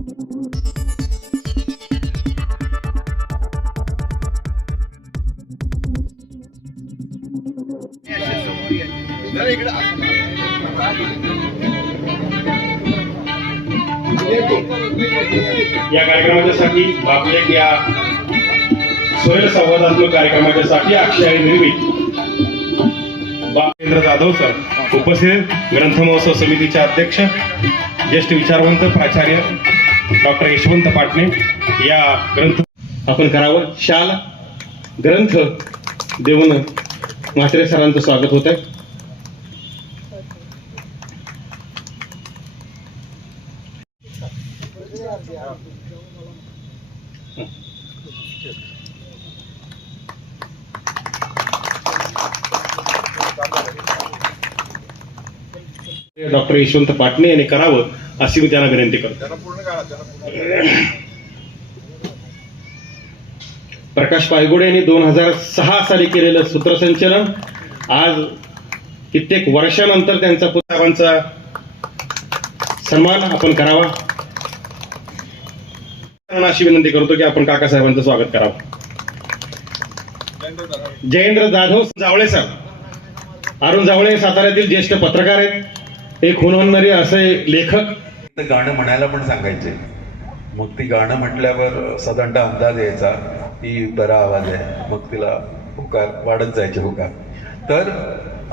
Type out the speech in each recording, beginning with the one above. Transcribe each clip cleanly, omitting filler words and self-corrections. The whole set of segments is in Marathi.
या कार्यक्रमाच्यासाठी आपले या स्वयं संवादात्मक कार्यक्रमाच्यासाठी अक्षय निर्मित बाळेंद्र जाधव सर उपस्थित, ग्रंथ महोत्सव समितीचे अध्यक्ष, ज्येष्ठ विचारवंत प्राचार्य डॉक्टर यशवंत पाटणे या ग्रंथ आपण करावं. शाल ग्रंथ देऊन म्हात्रे सरांचं स्वागत होत आहे. डॉक्टर यशवंत पाटणे यांनी करावं अशी मी त्यांना विनंती करतो. प्रकाश पायगुडे यांनी 2006 साली केलेलं सूत्रसंचलन आज कित्येक वर्षानंतर त्यांचा पुस्तकांचा सन्मान आपण करावा अशी विनंती करतो की आपण काकासाहेबांचं स्वागत करावं. जयेंद्र जाधव जावळे सर, अरुण जावळे साताऱ्यातील ज्येष्ठ पत्रकार आहेत, एक होणारे असे लेखक. गाणं म्हणायला पण सांगायचे, मग ती गाणं म्हटल्यावर साधारणतः अंदाज यायचा की बरा आवाज आहे, मग तिला होकार वाढत जायचे होकार. तर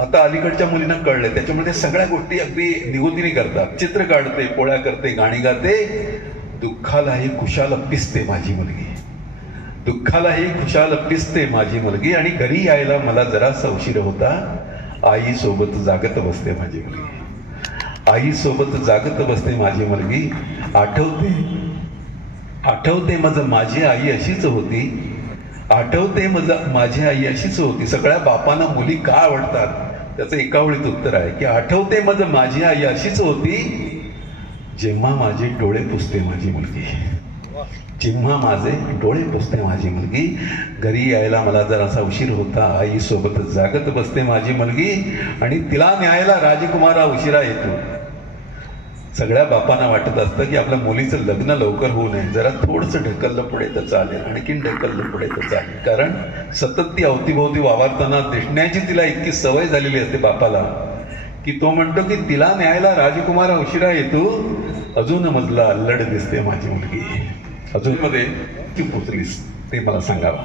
आता अलीकडच्या मुलींना कळलंय, त्याच्यामुळे सगळ्या गोष्टी अगदी निगुतीने करतात. चित्र काढते, पोळ्या करते, गाणी गाते. दुःखालाही खुशाल पिसते माझी मुलगी, दुःखालाही खुशाल पिसते माझी मुलगी, आणि घरी यायला मला जरासा उशीर होता. आई सोबत जागत बसते माझी मुलगी, आई सोबत जागत बसते माझी मुलगी. आठवते आठवते मज माझी आई अशीच होती, आठवते मज माझी आई अशीच होती. सगळ्या बापांना मुली का आवडतात त्याचं एका ओळीत उत्तर आहे की आठवते मज माझी आई अशीच होती, जेव्हा माझे डोळे पुसते माझी मुलगी, जेव्हा माझे डोळे पुसते माझी मुलगी. घरी यायला मला जरासा उशीर होता. आई सोबत जागत बसते माझी मुलगी, आणि तिला न्यायला राजकुमारा उशिरा येतो. सगळ्या बापांना वाटत असतं की आपल्या मुलीचं लग्न लवकर होऊ नये, जरा थोडंसं ढकललं पुढे तर चालेल, आणखीन ढकललं पुढे तर चालेल. कारण सतत ती अवतीभोवती वावरताना दिसण्याची तिला इतकी सवय झालेली असते बापाला की तो म्हणतो की तिला न्यायला राजकुमारा उशिरा येतो, अजून मजला अल्लड दिसते माझी मुलगी. अजून मध्ये ती पोचलीस ते मला सांगावं.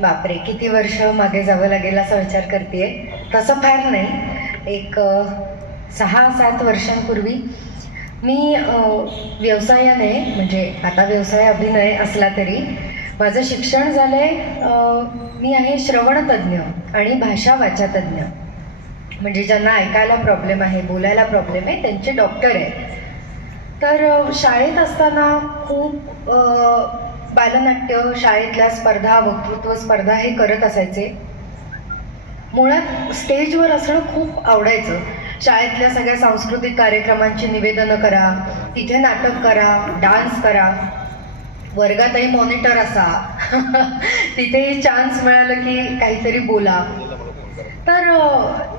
बापरे, किती वर्ष मागे जावं लागेल असा विचार करतेय. तसं फार नाही, एक 6-7 वर्षांपूर्वी मी व्यवसायाने, म्हणजे आता व्यवसाय अभिनय असला तरी माझं शिक्षण झालंय, मी आहे श्रवणतज्ञ आणि भाषा वाचातज्ञ. म्हणजे ज्यांना ऐकायला प्रॉब्लेम आहे, बोलायला प्रॉब्लेम आहे, त्यांचे डॉक्टर आहे. तर शाळेत असताना खूप बालनाट्य, शाळेतल्या स्पर्धा, वक्तृत्व स्पर्धा हे करत असायचे. मुळात स्टेजवर असणं खूप आवडायचं. शाळेतल्या सगळ्या सांस्कृतिक कार्यक्रमांची निवेदनं करा, तिथे नाटक करा, डान्स करा, वर्गातही मॉनिटर असा तिथेही चान्स मिळालं की काहीतरी बोला. तर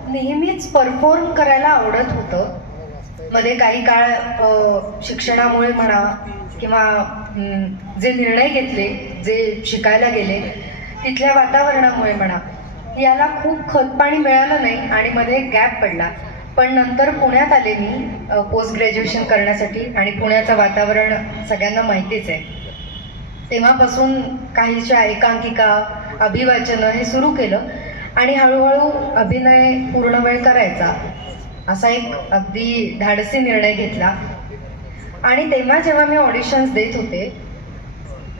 नेहमीच परफॉर्म करायला आवडत होतं. मध्ये काही काळ शिक्षणामुळे म्हणा किंवा जे निर्णय घेतले, जे शिकायला गेले, तिथल्या वातावरणामुळे म्हणा, याला खूप खतपाणी मिळालं नाही आणि मध्ये गॅप पडला. पण नंतर पुण्यात आले मी पोस्ट ग्रॅज्युएशन करण्यासाठी, आणि पुण्याचं वातावरण सगळ्यांना माहितीच आहे. तेव्हापासून काहीशा एकांकिका, अभिवाचनं हे सुरू केलं, आणि हळूहळू अभिनय पूर्ण वेळ करायचा असा एक अगदी धाडसी निर्णय घेतला. आणि तेव्हा जेव्हा मी ऑडिशन्स देत होते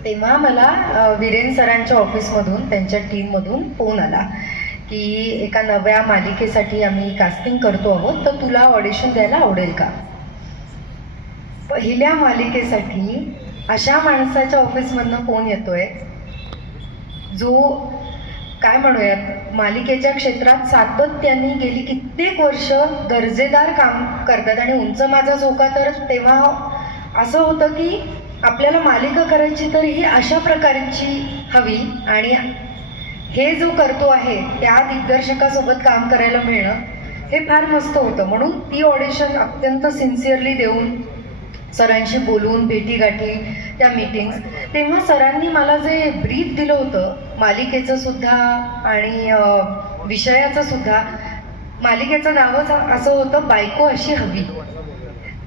तेव्हा मला वीरेन सरांच्या ऑफिसमधून, त्यांच्या टीममधून फोन आला की एका नव्या मालिकेसाठी आम्ही कास्टिंग करतो आहोत, तर तुला ऑडिशन द्यायला आवडेल का. पहिल्या मालिकेसाठी अशा माणसाच्या ऑफिसमधनं फोन येतोय जो काय म्हणूयात मालिकेच्या क्षेत्रात सातत्याने गेली कित्येक वर्ष दर्जेदार काम करतात. आणि उंच माझा झोका तर तेव्हा असं होतं की आपल्याला मालिका करायची तर ही अशा प्रकारची हवी, आणि हे जो करतो आहे त्या दिग्दर्शकासोबत काम करायला मिळणं हे फार मस्त होतं. म्हणून ती ऑडिशन अत्यंत सिन्सिअरली देऊन, सरांशी बोलून, भेटीगाठी, त्या मीटिंग्स, तेव्हा सरांनी मला जे ब्रीफ दिलं होतं मालिकेचं सुद्धा आणि विषयाचं सुद्धा. मालिकेचं नावच असं होतं, बायको अशी हवी.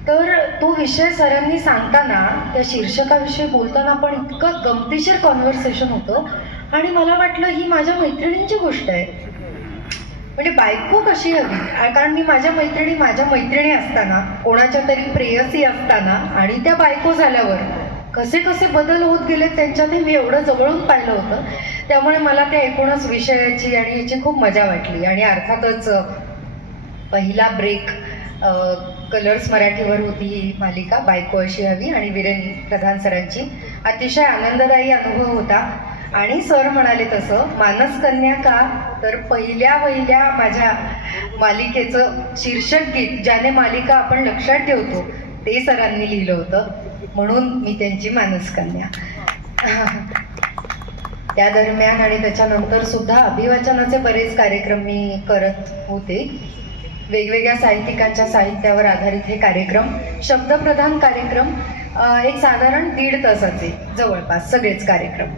तर तो विषय सरांनी सांगताना, त्या शीर्षकाविषयी बोलताना पण इतकं गमतीशीर कॉन्व्हर्सेशन होतं आणि मला वाटलं ही माझ्या मैत्रिणींची गोष्ट आहे. म्हणजे बायको कशी हवी, कारण मी माझ्या मैत्रिणी असताना, कोणाच्या तरी प्रेयसी असताना आणि त्या बायको झाल्यावर कसे कसे बदल होत गेले त्यांच्यात, मी एवढं जवळून पाहिलं होतं. त्यामुळे मला त्या एकूणच विषयाची आणि याची खूप मजा वाटली. आणि अर्थातच पहिला ब्रेक कलर्स मराठीवर होती ही मालिका, बायको अशी हवी, आणि वीरेंद्र प्रधान सरांची. अतिशय आनंददायी अनुभव होता. आणि सर म्हणाले तसं मानसकन्या का, तर पहिल्या माझ्या मालिकेचं शीर्षक गीत, ज्याने मालिका आपण लक्षात ठेवतो, ते सरांनी लिहिलं होतं, म्हणून मी त्यांची मानसकन्या. त्या दरम्यान आणि त्याच्यानंतर सुद्धा अभिवाचनाचे बरेच कार्यक्रम मी करत होते. वेगवेगळ्या साहित्यिकांच्या साहित्यावर आधारित हे कार्यक्रम, शब्दप्रधान कार्यक्रम, एक साधारण 1.5 तासाचे जवळपास सगळेच कार्यक्रम.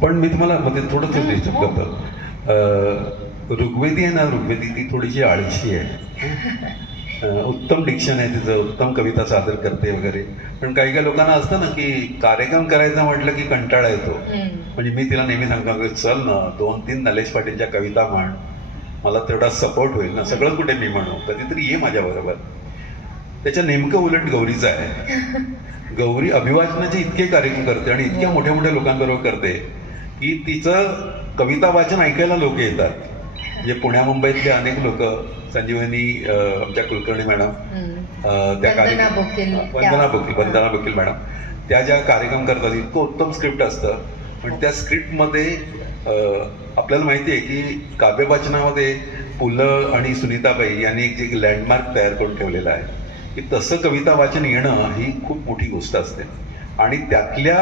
पण मी तुम्हाला मध्ये थोडंसं डिस्टर्ब करतो. ऋग्वेदी आहे ना, ऋग्वेदी ती थोडीशी आळशी आहे. उत्तम डिक्शन आहे तिचं, उत्तम कविता सादर करते वगैरे. पण काही काही लोकांना असतं ना की कार्यक्रम करायचा म्हटलं की कंटाळा येतो. म्हणजे मी तिला नेहमी सांगतो की चल ना 2-3 नलेश पाटीलच्या कविता म्हण, मला तेवढा सपोर्ट होईल ना. सगळं कुठे मी म्हणू, कधीतरी ये माझ्या बरोबर. त्याच्या नेमकं उलट गौरीचं आहे. गौरी अभिवाचनाचे इतके कार्यक्रम करते आणि इतक्या मोठ्या मोठ्या लोकांबरोबर करते की तिचं कविता वाचन ऐकायला लोक येतात. म्हणजे पुण्या मुंबईतले अनेक लोक, संजीवनी आमच्या कुलकर्णी मॅडम, त्या वंदना बोकील मॅडम, त्या ज्या कार्यक्रम करतात, इतकं उत्तम स्क्रिप्ट असतं. पण त्या स्क्रिप्टमध्ये आपल्याला माहिती आहे की काव्यवाचनामध्ये पु ल आणि सुनीताबाई यांनी एक जे लँडमार्क तयार करून ठेवलेलं आहे की तसं कविता वाचन येणं ही खूप मोठी गोष्ट असते. आणि त्यातल्या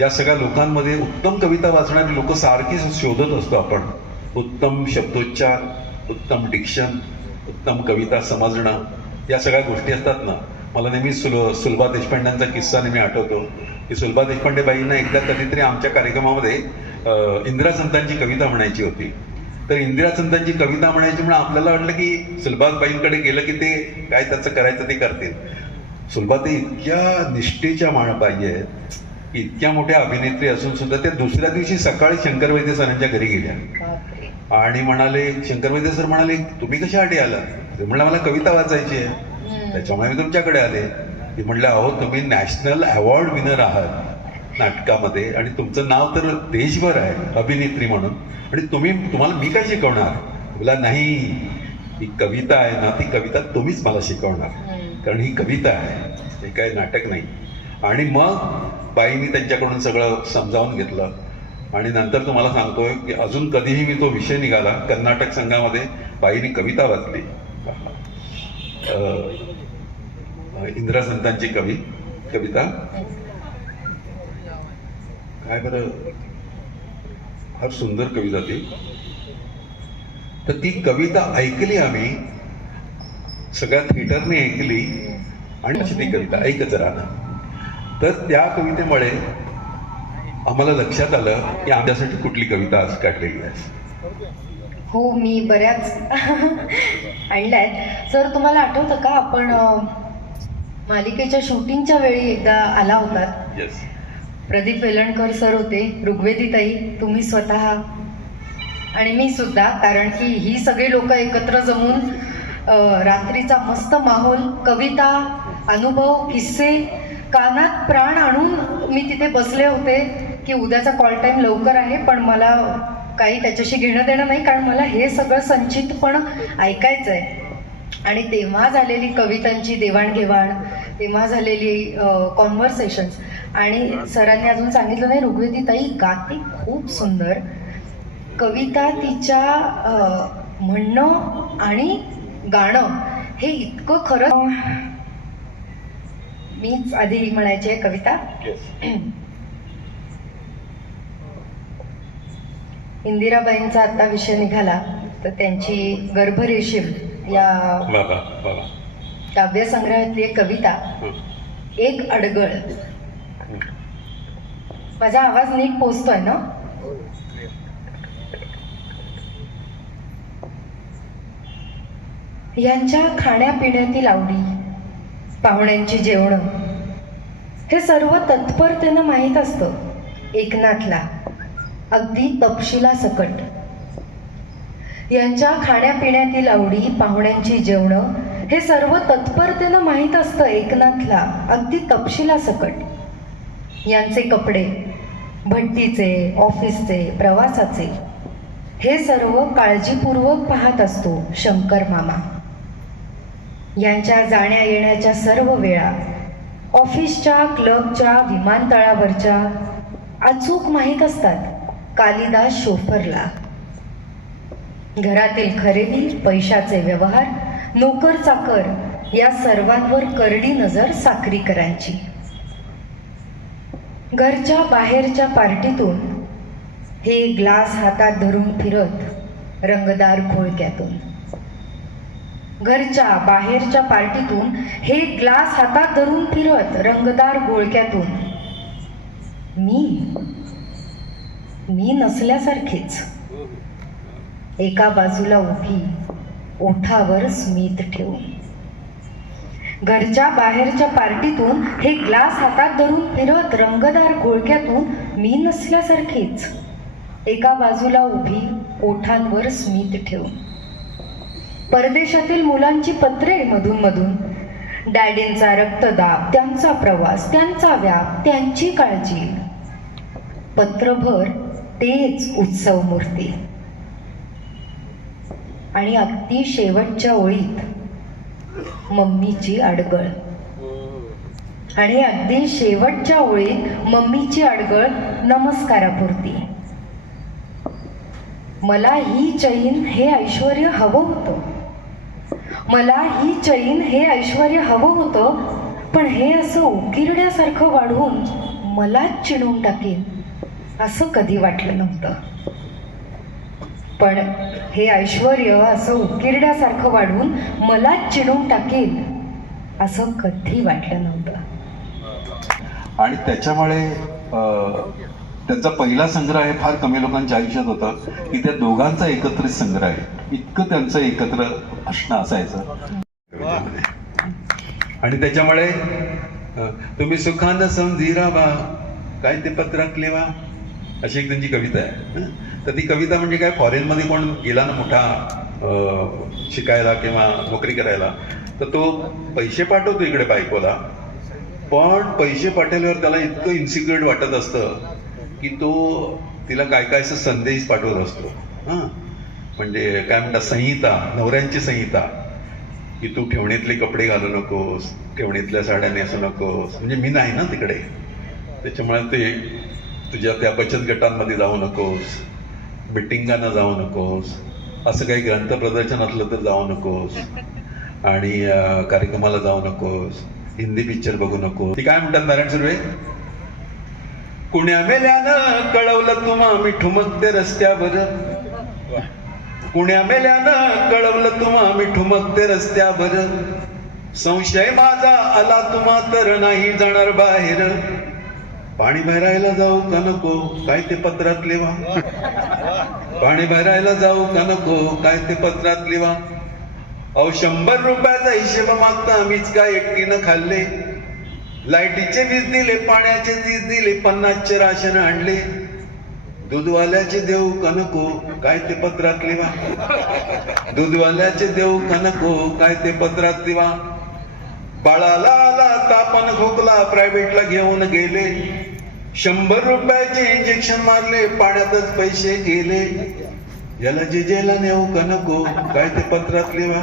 या सगळ्या लोकांमध्ये उत्तम कविता वाचणारी लोक सारखी शोधत असतो आपण. उत्तम शब्दोच्चार, उत्तम डिक्शन, उत्तम कविता समजणं, या सगळ्या गोष्टी असतात ना. मला नेहमी सुलभा देशपांडेंचा किस्सा नेहमी आठवतो की सुलभा देशपांडे बाईंना एकदा कधीतरी आमच्या कार्यक्रमामध्ये इंदिरा संतांची कविता म्हणायची होती. तर इंदिरा संतांची कविता म्हणायची म्हणून आपल्याला वाटलं की सुलभाबाईंकडे गेलं की ते काय त्याचं करायचं ते करतील. सुलभा ते इतक्या निष्ठेच्या माणबाई आहेत, इतक्या मोठ्या अभिनेत्री असून सुद्धा त्या दुसऱ्या दिवशी सकाळी शंकर वैद्य सरांच्या घरी गेल्या आणि म्हणाले, शंकर वैद्य सर म्हणाले तुम्ही कशासाठी आला? ते म्हणलं मला कविता वाचायची आहे, त्याच्यामुळे मी तुमच्याकडे आले. ते म्हणलं अहो तुम्ही नॅशनल अवॉर्ड विनर आहात नाटकामध्ये आणि तुमचं नाव तर देशभर आहे अभिनेत्री म्हणून, आणि तुम्हाला मी काय शिकवणार? बोला नाही, ही कविता आहे ना, ती कविता तुम्हीच मला शिकवणार, कारण ही कविता आहे, हे काय नाटक नाही. आणि मग बाईंनी त्यांच्याकडून सगळं समजावून घेतलं. आणि नंतर तुम्हाला सांगतोय की अजून कधीही मी तो विषय निघाला, कर्नाटक संघामध्ये बाईंनी कविता वाचली, इंदिरा संतांची कविता काय बरं, फार सुंदर कविता ती. तर ती कविता ऐकली आम्ही, सगळ्या थिएटरने ऐकली आणि अशी ती कविता ऐकत राहणं. तर त्या कवितेमुळे आम्हाला लक्षात आलं की आमच्यासाठी कुठली कविता आज काढलेली आहे. हो, मी बऱ्याच आणल्यात. सर तुम्हाला आठवतं का आपण मालिकेच्या शूटिंगच्या वेळी एकदा आला होता? येस. प्रदीप वेलणकर सर होते, ऋग्वेदीताई, तुम्ही स्वतः आणि मी सुद्धा, कारण की ही सगळी लोक एकत्र जमून रात्रीचा मस्त माहोल, कविता, अनुभव, किस्से, कानात प्राण आणून मी तिथे बसले होते की उद्याचा कॉल टाईम लवकर आहे, पण मला काही त्याच्याशी घेणं देणं नाही, कारण मला हे सगळं संचितपण ऐकायचं आहे. आणि तेव्हा झालेली कवितांची देवाणघेवाण, तेव्हा झालेली कॉन्व्हर्सेशन्स. आणि सरांनी अजून सांगितलं नाही, ऋग्वेदीताई गाते खूप सुंदर कविता, तिच्या म्हणणं आणि गाणं हे इतकं खरं. मीच आधी म्हणायचे कविता. इंदिराबाईंचा आता विषय निघाला तर त्यांची गर्भरेशीम या बाबा बाबा काव्यसंग्रहातली एक कविता एक अडगळ. माझा आवाज नीट पोचतोय ना? यांच्या खाण्यापिण्यातील आवडी, पाहुण्यांची जेवणं हे सर्व तत्परतेनं माहीत असतं एकनाथला, अगदी तपशिलासकट. यांच्या खाण्यापिण्यातील आवडी, पाहुण्यांची जेवणं हे सर्व तत्परतेनं माहीत असतं एकनाथला, अगदी तपशिलासकट. यांचे कपडे, भट्टीचे, ऑफिसचे, प्रवासाचे हे सर्व काळजीपूर्वक पाहत असतो शंकर मामा. यांच्या जाण्या येण्याच्या सर्व वेळा, ऑफिसच्या, क्लबच्या, विमानतळावरच्या अचूक माहीत असतात कालिदास शोफरला. घरातील खरेदी, पैशाचे व्यवहार, नोकर चाकर या सर्वांवर करडी नजर साक्रीकरांची. घरच्या बाहेरच्या पार्टीतून हे ग्लास हातात धरून फिरत रंगदार घोळक्यातून. घरच्या बाहेरच्या पार्टीतून हे ग्लास हातात धरून फिरत रंगदार घोळक्यातून. मी नसल्यासारखीच एका बाजूला उभी, ओठावर स्मित ठेवून. घरच्या बाहेरच्या पार्टीतून हे ग्लास हातात धरून फिरत रंगदार घोळक्यातून मी नसल्यासारखीच एका बाजूला उभी, ओठांवर स्मित ठेवून. परदेशातील मुलांची पत्रे मधून मधून, डॅडींचा रक्तदाब, त्यांचा प्रवास, त्यांचा व्याप, त्यांची काळजी. पत्रभर तेच उत्सव मूर्ती. आणि अगदी शेवटच्या ओळीत मम्मीची अडगळ. आणि अगदी शेवटच्या ओळीत मम्मीची अडगळ नमस्कारापुरती. मला ही चैन हे ऐश्वर हवं होतं. मला ही चैन हे ऐश्वर हवं होतं, पण हे असं उकिरड्यासारखं वाढवून मलाच चिणून टाकेन असं कधी वाटलं नव्हतं. पण हे ऐश्वर असं उकिरड्यासारखं वाढवून मलाच चिणून टाकेल असं कधी वाटलं नव्हतं. आणि त्याच्यामुळे त्यांचा पहिला संग्रह आहे, फार कमी लोकांच्या आयुष्यात होता की त्या दोघांचा एकत्रित संग्रह आहे. इतकं त्यांचं एकत्र असणं असायचं. आणि त्याच्यामुळे तुम्ही सुखानं समजी राहा, काय ते पत्रात लिहा, अशी एक त्यांची कविता आहे. तर ती कविता म्हणजे काय, फॉरेनमध्ये कोण गेला ना मोठा शिकायला किंवा नोकरी करायला, तर तो पैसे पाठवतो इकडे बायकोला, पण पैसे पाठवल्यावर त्याला इतकं इन्सिक्युअर वाटत असतं की तो तिला काय काय असं संदेश पाठवत असतो. म्हणजे काय म्हणतात, संहिता, नवऱ्यांची संहिता, की तू ठेवणीतले कपडे घालू नकोस, ठेवणीतल्या साड्या नेसू नकोस. म्हणजे मी नाही ना तिकडे, त्याच्यामुळे ते तुझ्या त्या बचत गटांमध्ये जाऊ नकोस, मिटिंगांना जाऊ नकोस, असं काही ग्रंथ प्रदर्शन असलं तर जाऊ नकोस, आणि कार्यक्रमाला जाऊ नकोस, हिंदी पिक्चर बघू नकोस. ती काय म्हणतात नारायण सुर्वे, कुण्या मेल्यानं कळवलं तुम्हा मी ठुमकते रस्त्यावर, कुण्या मेल्यानं कळवलं तुम्हा मी ठुमकते रस्त्यावर, संशय माझा आला तुम्हा तर नाही जाणार बाहेर, पाणी भरायला जाऊ का नको काय ते पत्रात लिहा, पाणी भरायला जाऊ का नको काय ते पत्रात लिहा. 100 रुपयाचा हिशेब मागता मीच काय एकटीनं खाल्ले, लाईटीचे वीज दिले, पाण्याचे 30 दिले, 50चे राशन आणले, दूधवाल्याचे देऊ का नको काय ते पत्रात लिहा, दूधवाल्याचे देऊ का नको काय ते पत्रात लिहा. बाळाला आला तापन खोकला, प्रायव्हेटला घेऊन गेले, 100 रुपयाचे इंजेक्शन मारले, पाण्यातच पैसे गेले, याला जेजेला नेऊ का नको काय ते पत्रात लिहा,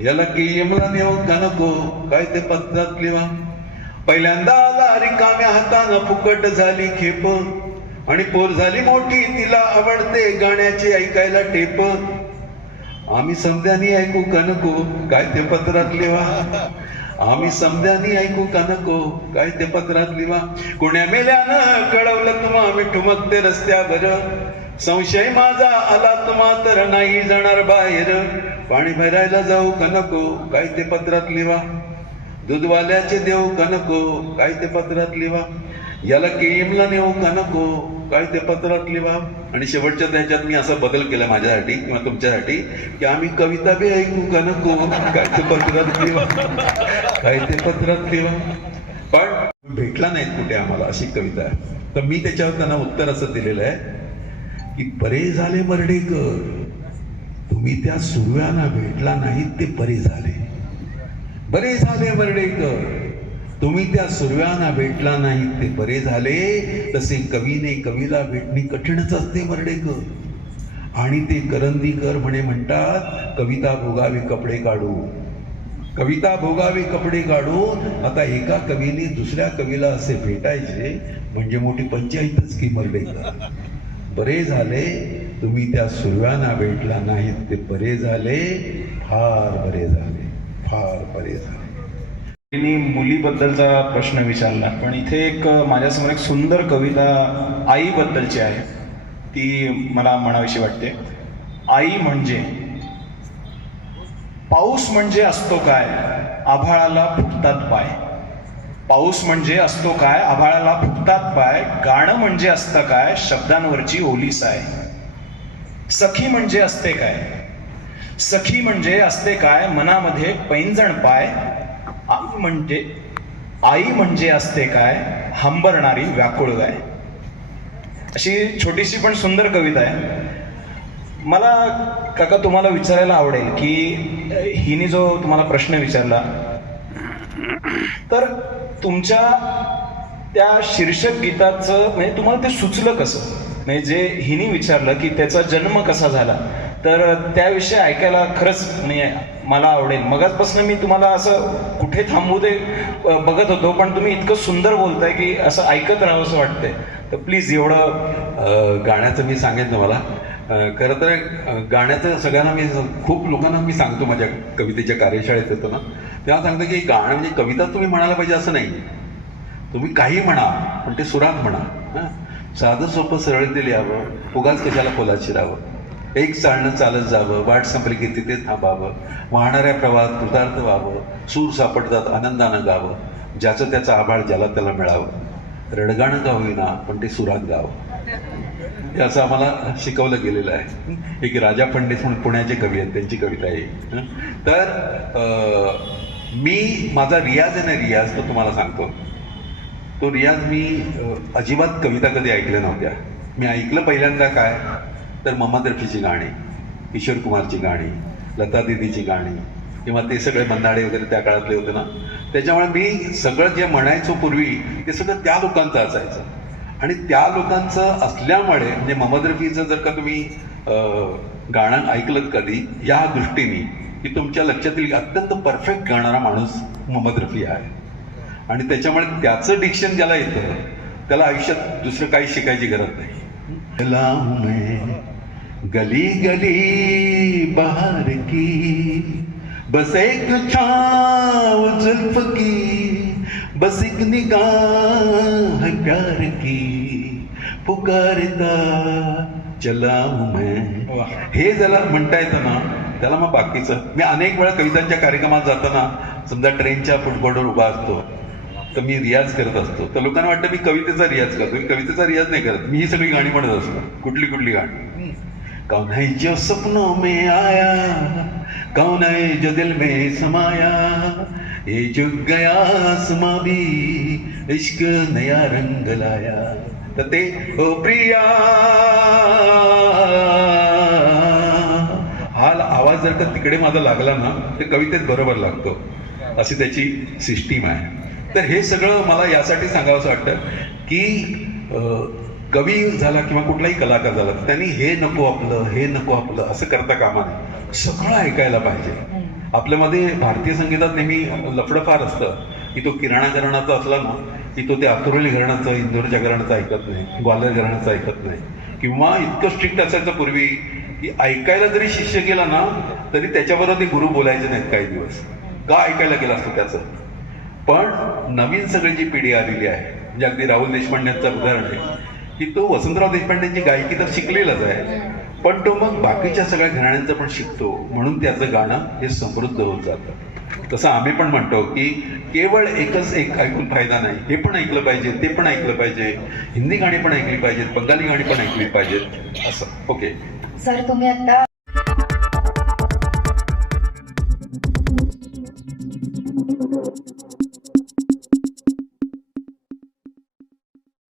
याला केएमला नेऊ का नको काय ते पत्रात लिहा. पहिल्यांदा आला रिकाम्या हातानं, फुकट झाली खेप, आणि पोर झाली मोठी, तिला आवडते गाण्याचे ऐकायला टेप, आम्ही समध्यानी ऐकू का नको काय ते पत्रात लिहा, आम्ही समध्यानी ऐकू का नको काय ते पत्रात लिहा. कुण्या मेल्यानं कळवलं तुम्हा मी ठुमकते रस्त्यावर, संशय माझा आला तुम्हा तर नाही जाणार बाहेर, पाणी भरायला जाऊ का नको, काय ते पत्रात लिवा. दूधवाल्याचे देऊ का नको, काय ते पत्रात लिवा. याला केमला नेऊ का नको, काय ते पत्रात लिवा. आणि शेवटच्या त्याच्यात मी असा बदल केला माझ्यासाठी किंवा तुमच्यासाठी की आम्ही कविता बी ऐकू का नको, काय ते पत्रात लिवा, काय ते पत्रात लिवा. पण भेटला नाहीत कुठे आम्हाला अशी कविता आहे. तर मी त्याच्यावर त्यांना उत्तर असं दिलेलं आहे की बरे झाले मर्ढेकर, तुम्ही त्या सुरव्यांना भेटला नाहीत ते बरे झाले. बरे झाले मर्ढेकर, तुम्ही त्या सुरव्यांना भेटला नाहीत ते बरे झाले. तसे कवीने कवीला भेटणे कठीणच असते मर्ढेकर. आणि ते करंदीकर म्हणतात कविता भोगावे कपडे काढू, कविता भोगावे कपडे काढून. आता एका कवीने दुसऱ्या कवीला असे भेटायचे म्हणजे मोठी पंचायतच की मर्ढेकर. बरे झाले तुम्ही त्या सुरव्यांना भेटला नाहीत ते बरे झाले, फार बरे झाले, फार बरे झाले. तिने मुलीबद्दलचा प्रश्न विचारला, पण इथे एक माझ्यासमोर एक सुंदर कविता आईबद्दलची आहे, ती मला म्हणावीशी वाटते. आई म्हणजे पाऊस म्हणजे असतो काय, आभाळाला फुटतात पाय. पाऊस म्हणजे असतो काय, आभाळाला फुटतात पाय. गाणं म्हणजे असतं काय, शब्दांवरची ओलीस आहे. सखी म्हणजे असते काय, सखी म्हणजे असते काय, मनामध्ये पैंजण पाय. आई म्हणजे असते काय, हंबरणारी व्याकुळ गाय. अशी छोटीशी पण सुंदर कविता आहे. मला काका तुम्हाला विचारायला आवडेल की हिने जो तुम्हाला प्रश्न विचारला, तर तुमच्या त्या शीर्षक गीताचं म्हणजे तुम्हाला ते सुचलं कसं, म्हणजे जे हिने विचारलं की त्याचा जन्म कसा झाला, तर त्याविषयी ऐकायला खरंच म्हणजे मला आवडेल. मगाचपासून मी तुम्हाला असं कुठे थांबू दे बघत होतो, पण तुम्ही इतकं सुंदर बोलताय की असं ऐकत राहावं असं वाटतंय. तर प्लीज एवढं गाण्याचं मी सांगेन तुम्हाला. खरं तर गाण्याचं सगळ्यांना मी खूप लोकांना मी सांगतो माझ्या कवितेच्या कार्यशाळेत येतो ना, तेव्हा सांगतो की गाणं म्हणजे कविता तुम्ही म्हणायला पाहिजे असं नाही. तुम्ही काही म्हणा पण ते सुरात म्हणा. साधं सोपं सरळ दिले यावं, उगाच कशाला खोलात शिरावं. एक चालणं चालत जावं, वाट संपली की तिथे थांबावं. वाहणाऱ्या प्रवाहात कृतार्थ व्हावं, सूर सापडतात आनंदानं गावं. ज्याचं त्याचं आभाळ ज्याला त्याला मिळावं. रडगाणं का होईना पण ते सुरात गावं. हे असं आम्हाला शिकवलं गेलेलं आहे. एक राजा पंडित म्हणून पुण्याचे कवी आहेत, त्यांची कविता आहे. तर मी माझा रियाज आहे ना, रियाज तो तुम्हाला सांगतो. तो रियाज मी अजिबात कविता कधी ऐकल्या नव्हत्या. मी ऐकलं पहिल्यांदा काय तर मोहम्मद रफीची गाणी, किशोर कुमारची गाणी, लता दीदीची गाणी किंवा ते सगळे मन्नाडे वगैरे त्या काळातले होते ना. त्याच्यामुळे मी सगळं जे म्हणायचो पूर्वी ते सगळं त्या लोकांचं असायचं. आणि त्या लोकांचं असल्यामुळे म्हणजे मोहम्मद रफीचं जर का तुम्ही गाणं ऐकलं कधी या दृष्टीने की तुमच्या लक्षात येईल अत्यंत परफेक्ट गाणारा माणूस मोहम्मद रफी आहे. आणि त्याच्यामुळे त्याचं डिक्शन ज्याला येतं त्याला आयुष्यात दुसरं काही शिकायची गरज नाही. गली गली बहार की बस एक छाव जुल्फ की, बस एक निगाह प्यार की, पुकारता चला हूं मैं. हे ज्याला म्हणता येतं ना त्याला मग बाकीचं. मी अनेक वेळा कवितांच्या कार्यक्रमात जाताना समजा ट्रेनच्या फुटबॉलवर उभा असतो तर मी रियाज करत असतो. तर लोकांना वाटतं मी कवितेचा रियाज करतो. मी कवितेचा रियाज नाही करत, मी ही सगळी गाणी म्हणत असतो. कुठली कुठली गाणी. कौन है जो सपनों में आया, कौन है जो दिल में समाया, ये झुक गया आसमां भी इश्क नया रंग लाया. तर ते ओ प्रिया हा आवाज जर का तिकडे माझा लागला ना ते कवितेत बरोबर लागतो. अशी त्याची सिस्टीम आहे. तर हे सगळं मला यासाठी सांगावंसं वाटतं की कवी झाला किंवा कुठलाही कलाकार झाला त्यांनी हे नको आपलं, हे नको आपलं असं करता कामा नये. सगळं ऐकायला पाहिजे. आपल्यामध्ये भारतीय संगीतात नेहमी लफडं फार असतं की तो किराणा घराण्याचा असला ना की तो ते आतुरली घराण्याचं, इंदोरच्या घराण्याचं ऐकत नाही, ग्वाल्हेर घराण्याचं ऐकत नाही. किंवा इतकं स्ट्रिक्ट असायचं पूर्वी की ऐकायला जरी शिष्य गेला ना तरी त्याच्याबरोबर ते गुरु बोलायचे नाहीत काही दिवस. का ऐकायला गेला असतो त्याचं. पण नवीन सगळी जी पिढी आलेली आहे म्हणजे अगदी राहुल देशपांडेंचं उदाहरण आहे की तो वसंतराव देशपांडेंची गायकी तर शिकलेलाच आहे पण तो मग बाकीच्या सगळ्या घराण्यांचं पण शिकतो, म्हणून त्याचं गाणं हे समृद्ध होत जातं. तसं आम्ही पण म्हणतो की केवळ एकच एक ऐकून फायदा नाही, हे पण ऐकलं पाहिजे, ते पण ऐकलं पाहिजे, हिंदी गाणी पण ऐकली पाहिजेत, बंगाली गाणी पण ऐकली पाहिजेत, असं. ओके. सर तुम्ही आता